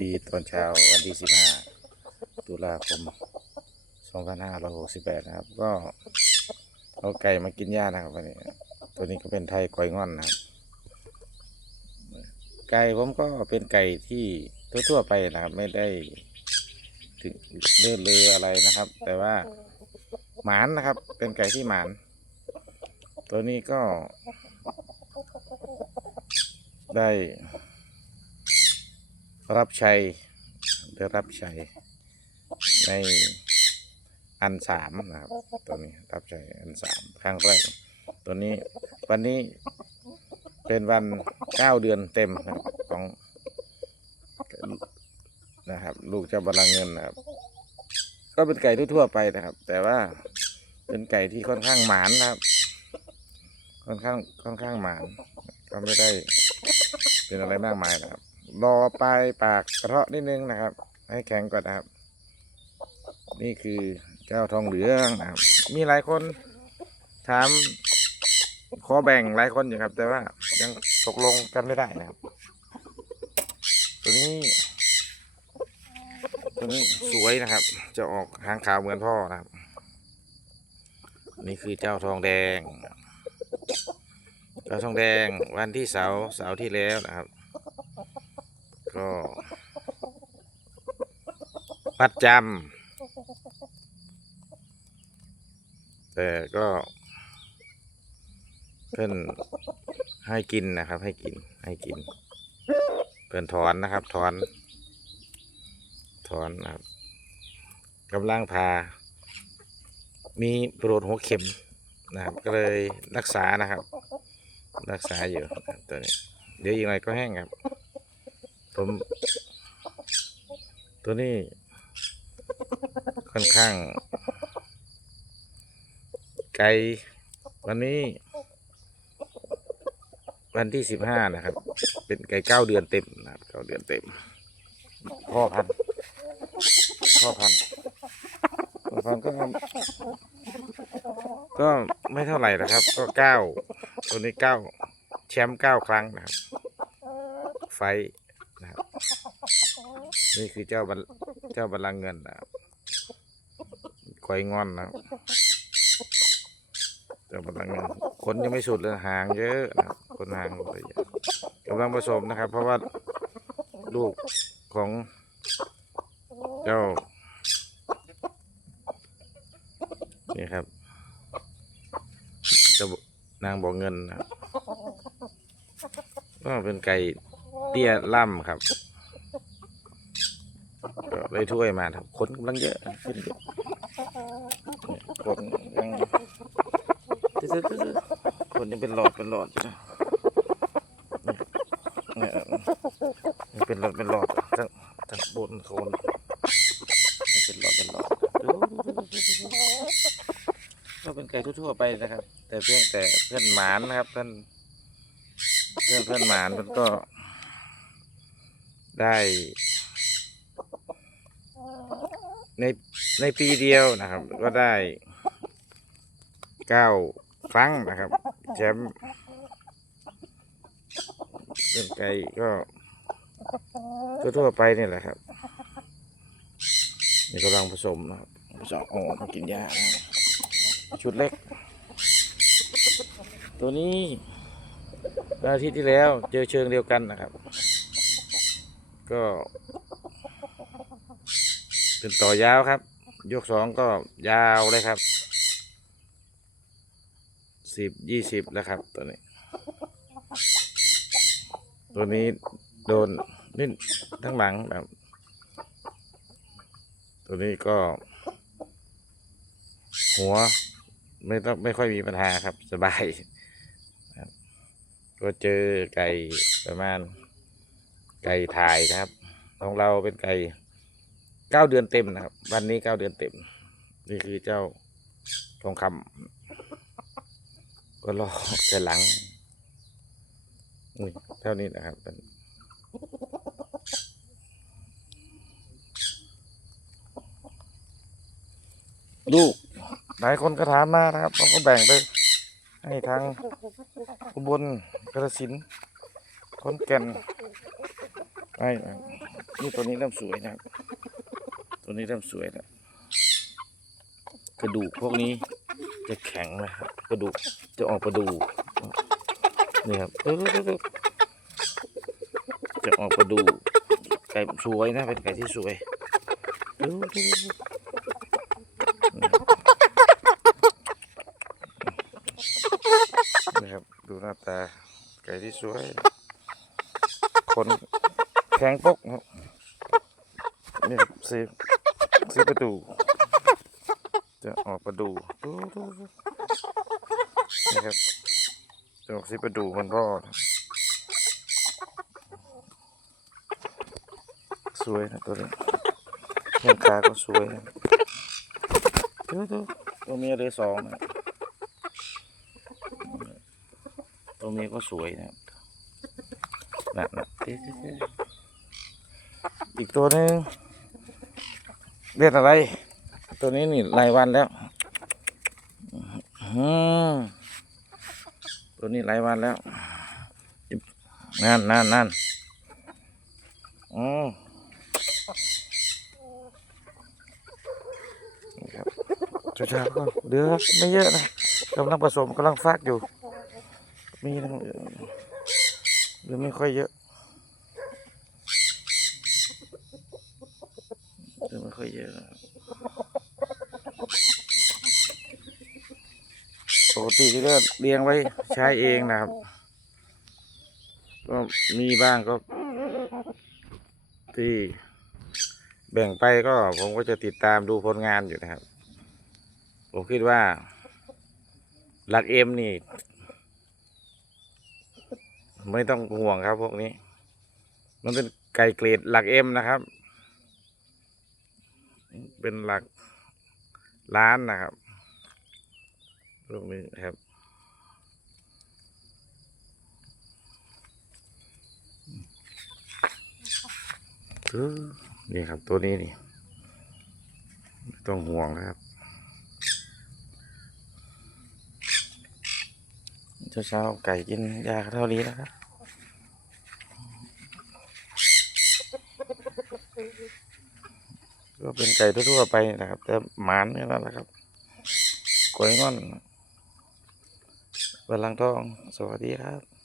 ดีตอนเช้าวันที่ 15 ตุลาคม 2568 นะครับ ก็เอาไก่มากินหญ้านะครับวันนี้ ตัวนี้ก็เป็นไทยกอยง่อนนะครับ ไก่ผมก็เป็นไก่ที่ทั่วๆไปนะครับ ไม่ได้ถึงเลื่อนเลยอะไรนะครับ แต่ว่าหมานนะครับ เป็นไก่ที่หมาน ตัวนี้ก็ได้ รับชัยได้รับชัยในอันสามนะครับ ตัวนี้รับชัยอันสามครั้งแรก ตัวนี้วันนี้เป็นวันเก้าเดือนเต็มนะของนะครับ ลูกเจ้าบาลังก์เงินนะครับ ก็เป็นไก่ทั่วๆไปนะครับ แต่ว่าเป็นไก่ที่ค่อนข้างหมานนะครับ ค่อนข้างค่อนข้างหมาน ก็ไม่ได้เป็นอะไรมากมายนะครับ รอปลายปากกระเทาะนิดนึงนะครับ ให้แข็งก่อนนะครับ นี่คือเจ้าทองเหลืองนะครับ มีหลายคนถามขอแบ่งหลายคนอยู่ครับ แต่ว่ายังตกลงกันไม่ได้นะครับ ตัวนี้ ตัวนี้สวยนะครับ จะออกหางขาวเหมือนพ่อนะครับ นี่คือเจ้าทองแดงเจ้าทองแดงวันที่เสาร์เสาร์ที่แล้วนะครับ ก็มัดจำแต่ก็ เพื่อนให้กินนะครับ ให้กิน ให้กิน เพื่อนถอนนะครับ ถอน ถอนนะครับกำลังพา มีโปรดหัวเข็มนะครับ ก็เลยรักษานะครับ รักษาอยู่นะครับตัวนี้ เดี๋ยวอีกหน่อยก็แห้งครับ ผม ตัวนี้ ค่อนข้าง ไกล วันนี้ วันที่สิบห้านะครับ เป็นไก่เก้าเดือนเต็มนะครับเก้าเดือนเต็ม พ่อพันพ่อพันพ่อพันก็ก็ไม่เท่าไหร่นะครับ ก็เก้าตัวนี้เก้าแชมป์เก้าครั้งนะครับ ไฟ นี่คือเจ้าบัลเจ้าบัลลังเงินนะครับควายงอนนะเจ้าบัลลังเงินขนยังไม่สุดเลยหางเยอะนะครับขนหางเลยเยอะกำลังผสมนะครับ เพราะว่าลูกของเจ้า นี่ครับเจ้านางบอกเงินนะก็เป็นไก่เตี้ยล่ำครับ ได้ถ้วยมาครับคนกำลังเยอะขึ้นเยอะคนยังตึ๊ดๆๆๆคนยังเป็นหลอดเป็นหลอดอยู่นะเนี่ยยังเป็นหลอดเป็นหลอดทั้งทั้งบนโคนยังเป็นหลอดเป็นหลอดดูก็เป็นไก่ทั่วๆไปนะครับ แต่เพียงแต่เพื่อนหมานนะครับเพื่อนเพื่อนเพื่อนหมานมันก็ได้ ในในปีเดียวนะครับ ก็ได้เก้าครั้งนะครับแชมป์เป็นไก่ก็ก็ทั่วไปนี่แหละครับนี่กำลังผสมนะครับผสมโอ้มากินยาชุดเล็ก ตัวนี้อาทิตย์ที่แล้วเจอเชิงเดียวกันนะครับ ก็ เป็นต่อยาวครับ ยกสองก็ยาวเลยครับสิบยี่สิบแล้วครับตัวนี้ ตัวนี้โดนนิดทั้งหลังครับ ตัวนี้ก็ หัวไม่ต้องไม่ค่อยมีปัญหาครับ สบายก็เจอไก่ประมาณไก่ถ่ายนะครับ ของเราเป็นไก่ เก้าเดือนเต็มนะครับ วันนี้เก้าเดือนเต็ม นี่คือเจ้าทองคำก็รอแต่หลังนี่เท่านี้นะครับลูกหลายคนก็ถามมานะครับผมก็แบ่งไปให้ทางอุบลกระสินธุ์ขอนแก่นไปนี่ตัวนี้เริ่มสวยนะครับ ตัวนี้เริ่มสวยแล้วกระดูกพวกนี้จะแข็งนะครับ กระดูกจะออกกระดูกนี่ครับเออจะออกกระดูกไก่สวยนะเป็นไก่ที่สวยดูดูนี่ครับดูหน้าตาไก่ที่สวยขนแข็งปกนี่ครับสี สีประดูจะออกประดูดูดูนี่ครับจะออกสีประดูมันพ่อนะสวยนะตัวนี้แข้งขาก็สวยนะดูดูตัวเมียเลยสองนะตัวเมียก็สวยนะครับน่ะน่ะเอ๊ะเอ๊ะเอ๊ะอีกตัวนึง เรียกอะไร ตัวนี้นี่รายวันแล้วตัวนี้รายวันแล้วนั่นนั่นนั่นอืมนี่ครับเช้าๆก็เหลือไม่เยอะนะกำลังผสมกำลังฟักอยู่ มีเหลือไม่ค่อยเยอะเหลือไม่ ค่อยเยอะปกติก็เลี้ยงไว้ใช้เองนะครับ ก็มีบ้างก็ ที่แบ่งไปก็ผมก็จะติดตามดูผลงานอยู่นะครับ ผมคิดว่า หลักเอ็มนี่ ไม่ต้องห่วงครับพวกนี้ มันเป็นไก่เกรดหลักเอ็มนะครับ เป็นหลักล้านนะครับลูกนี้ครับเออนี่ครับตัวนี้นี่ไม่ต้องห่วงนะครับ เช้าๆไก่กินยาเท่านี้นะครับ ก็เป็นไก่ทั่วๆไปนะครับ แต่หมานนี่นั่นแหละครับกล้วยงอนบัลลังก์ทอง สวัสดีครับ